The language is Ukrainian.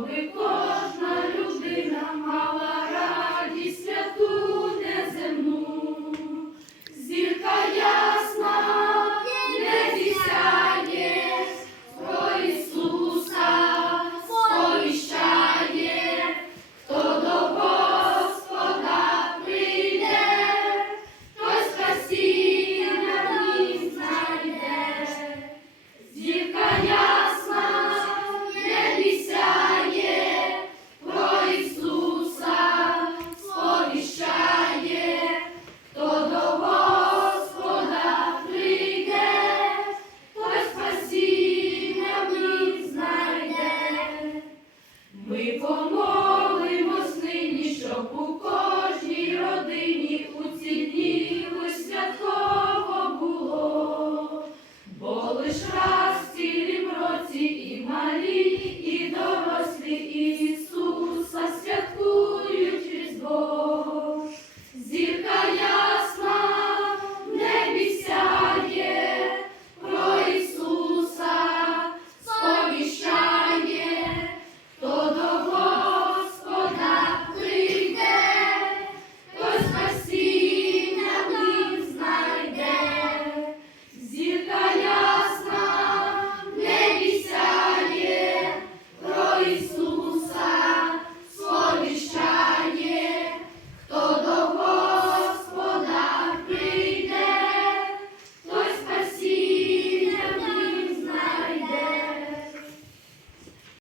Oh, Ми помолимось нині, щоб у кожній родині у ці було, бо лиш раз.